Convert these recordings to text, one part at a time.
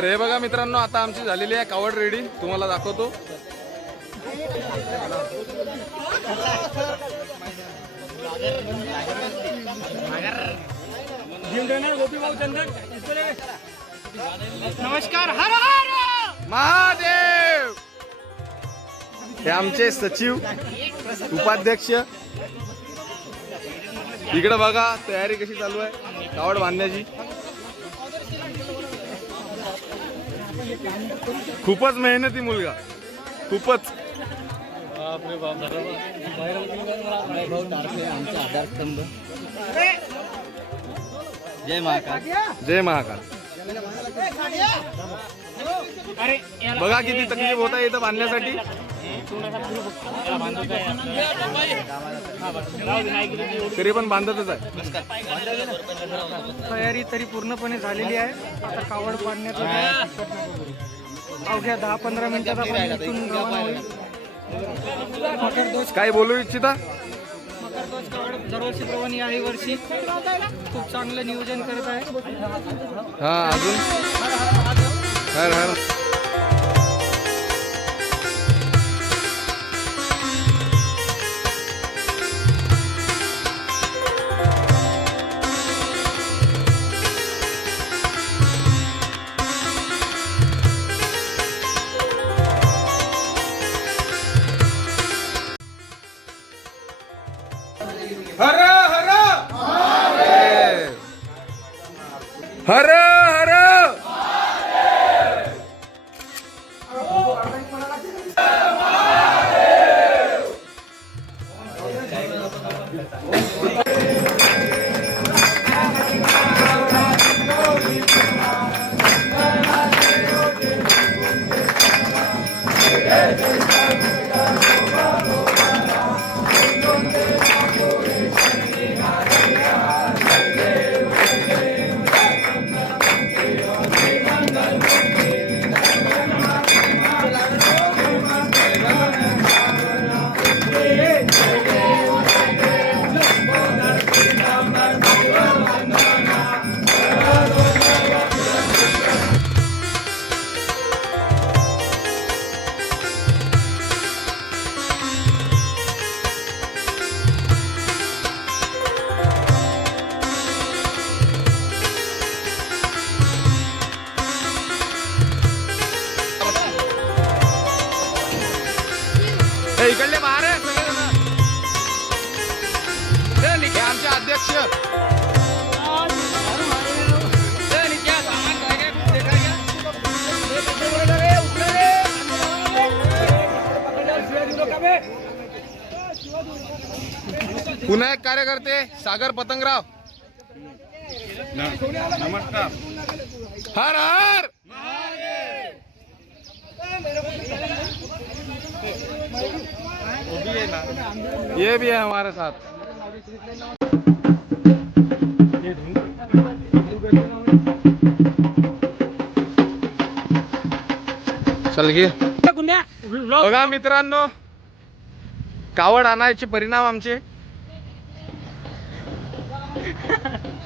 तर हे बघा मित्रांनो आता आमची झालेली आहे कावड रेडी. तुम्हाला दाखवतो. नमस्कार हर हर! महादेव! हे आमचे सचिव उपाध्यक्ष. इकडे बघा तयारी कशी चालू आहे? कावड बांधण्याची. खूपच मेहनती मुलगा. खूपच. जय महाकाल. जय महाकाल. अरे याला बघा किती तकलीफ होत इथं बांधण्यासाठी. तरी पण बांधतच आहे. तयारी तरी पूर्णपणे झालेली आहे. आता कावड बांधण्याचं अवघ्या दहा पंधरा मिनिटात आपण इथून रवाना होईल. मकरध्वज काय बोलू इच्छिता? मकरध्वज कावड दरवर्षीप्रमाणे याही वर्षी. खूप चांगलं नियोजन करत आहे. हा अजून? हर हर. 何? पुन्हा एक कार्यकर्ते सागर पतंगराव. नमस्कार. हर हर! ये भी है हमारे साथ। चल बघा मित्रांनो कावड आणायचे परिणाम आमचे?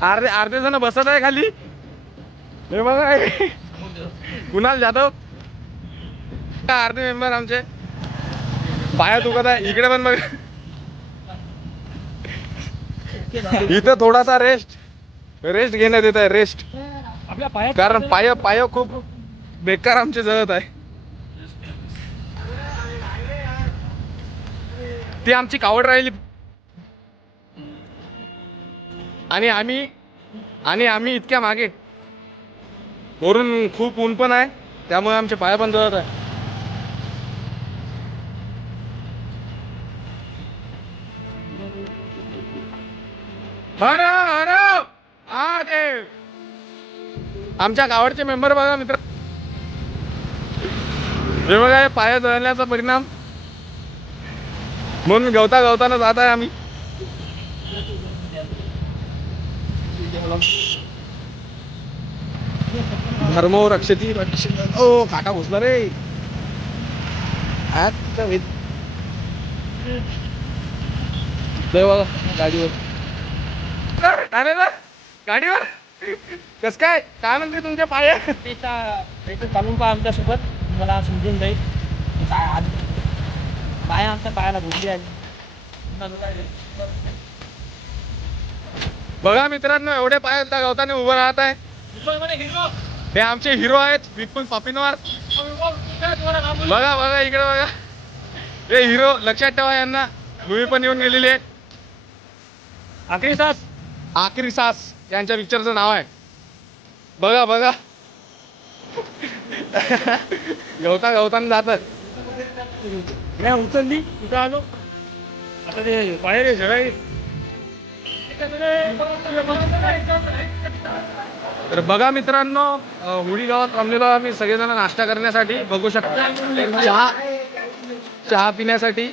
अर्धे अर्धे जण बसत आहे खाली. हे बघा. कुणाल जाधव? अर्धे मेंबर आमचे. पाया दुखत आहे. इकडे पण बघ. इथं थोडासा रेस्ट रेस्ट घेण्यात येत आहे रेस्ट कारण पाय पाय खूप बेकार आमचे जळत आहे. ती आमची कावड राहिली. आणि आम्ही आणि आम्ही इतक्या मागे. वरून खूप ऊन पण आहे त्यामुळे आमचे पाय पण जळत आहे. हर हर ते आमच्या गावाचे मेंबर बघा मित्र. हे बघा पाया जळण्याचा परिणाम. म्हणून गवता गवताना जात आहे आम्ही. धर्मो रक्षती रक्षित. ओ काका घुसला रे. आता वेद- दे बघा गाडीवर. अरे ना गाडीवर. कस काय? काय म्हणते तुमच्या पाया? चालून पहा आमच्यासोबत. तुम्हाला समजून जाईल. पाया आमच्या पायाला भुगली आली. बघा मित्रांनो एवढे पाय गवताने उभं राहत आहे. हे आमचे हिरो आहेत विपुल पापिनवार बघा बघा इकडे बघा. हे हिरो लक्षात ठेवा यांना. मूवी पण येऊन गेलेली आहे आखरी तास आखरी सास यांच्या पिक्चरचं नाव आहे. बघा बघा. गवता गवताने जातात. नाही उचलली कुठं आलो आता ते बाहेर आहे सगळे तर बघा मित्रांनो हुडी गावात थांबलेलो आम्ही सगळेजण नाश्ता करण्यासाठी बघू शकता. चहा चहा पिण्यासाठी.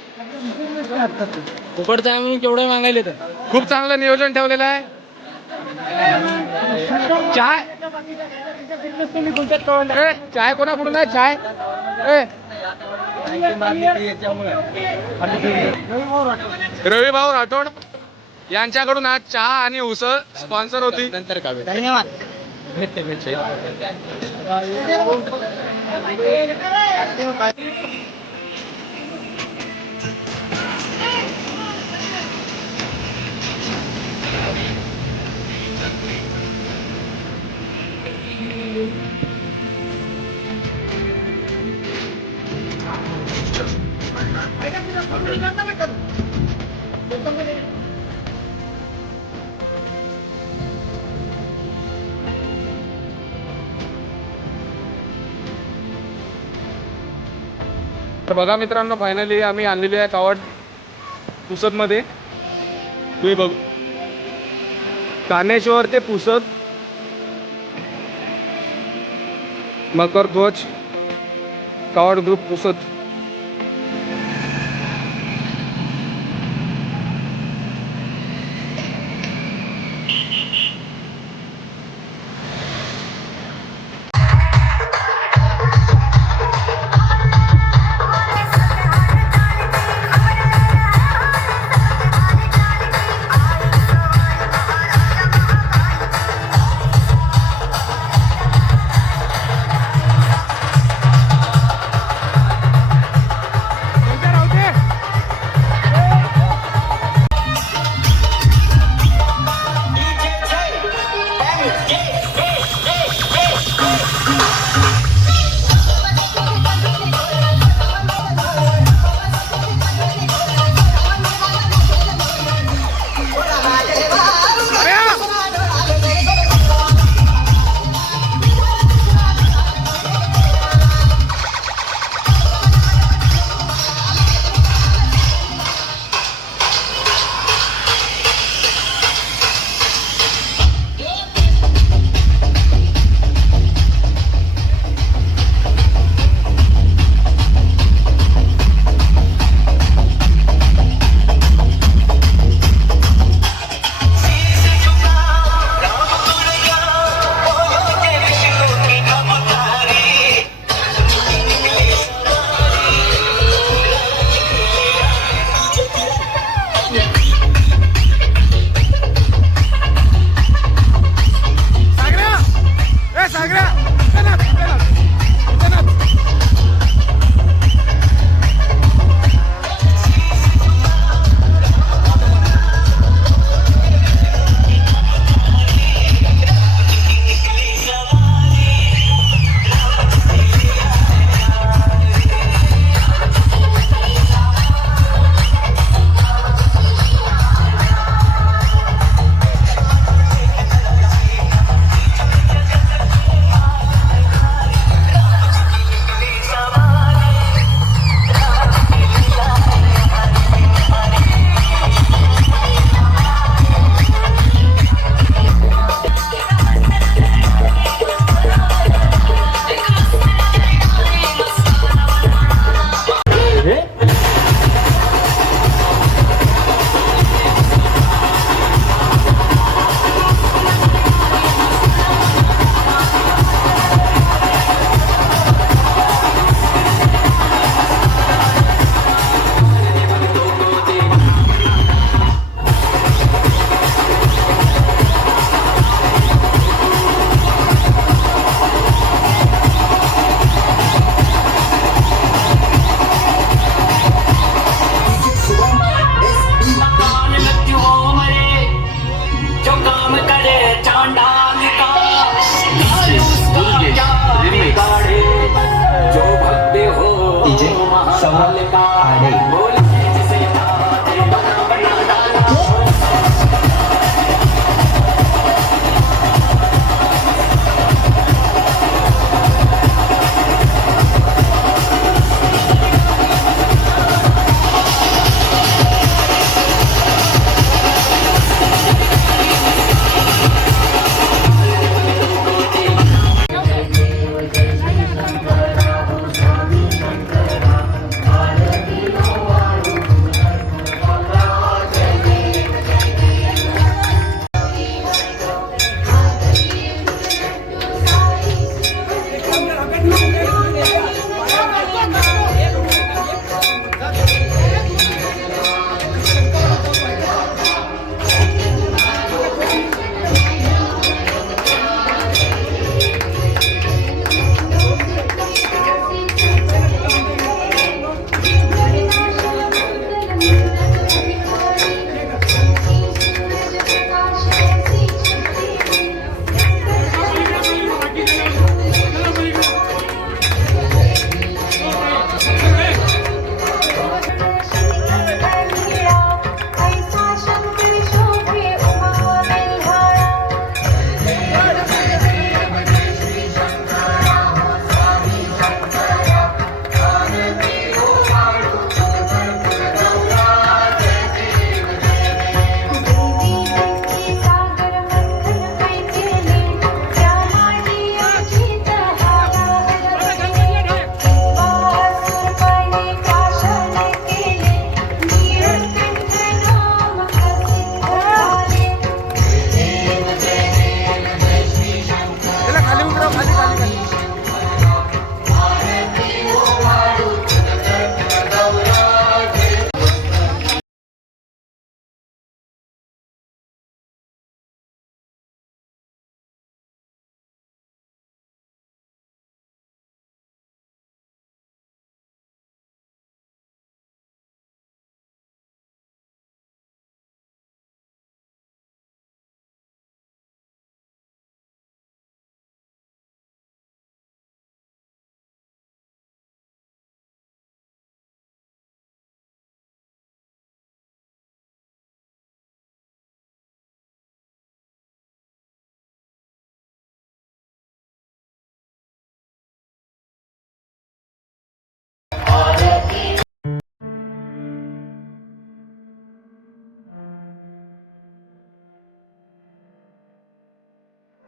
फुकटचं आम्ही केवढे मागायले तर? खूप चांगलं नियोजन ठेवलेलं आहे. चाय चाय कोणाकडून आहे चाय ए. रवी भाऊ राठोड यांच्याकडून आज चहा आणि उसळ स्पॉन्सर होती. नंतर का धन्यवाद. भेटते भेटते. तर बघा मित्रांनो फायनली आम्ही आणलेली आहे कावड पुसदमध्ये. तुम्ही बघ. कानेश्वर ते पुसद. मकर ध्वज कावड ग्रुप पुसद.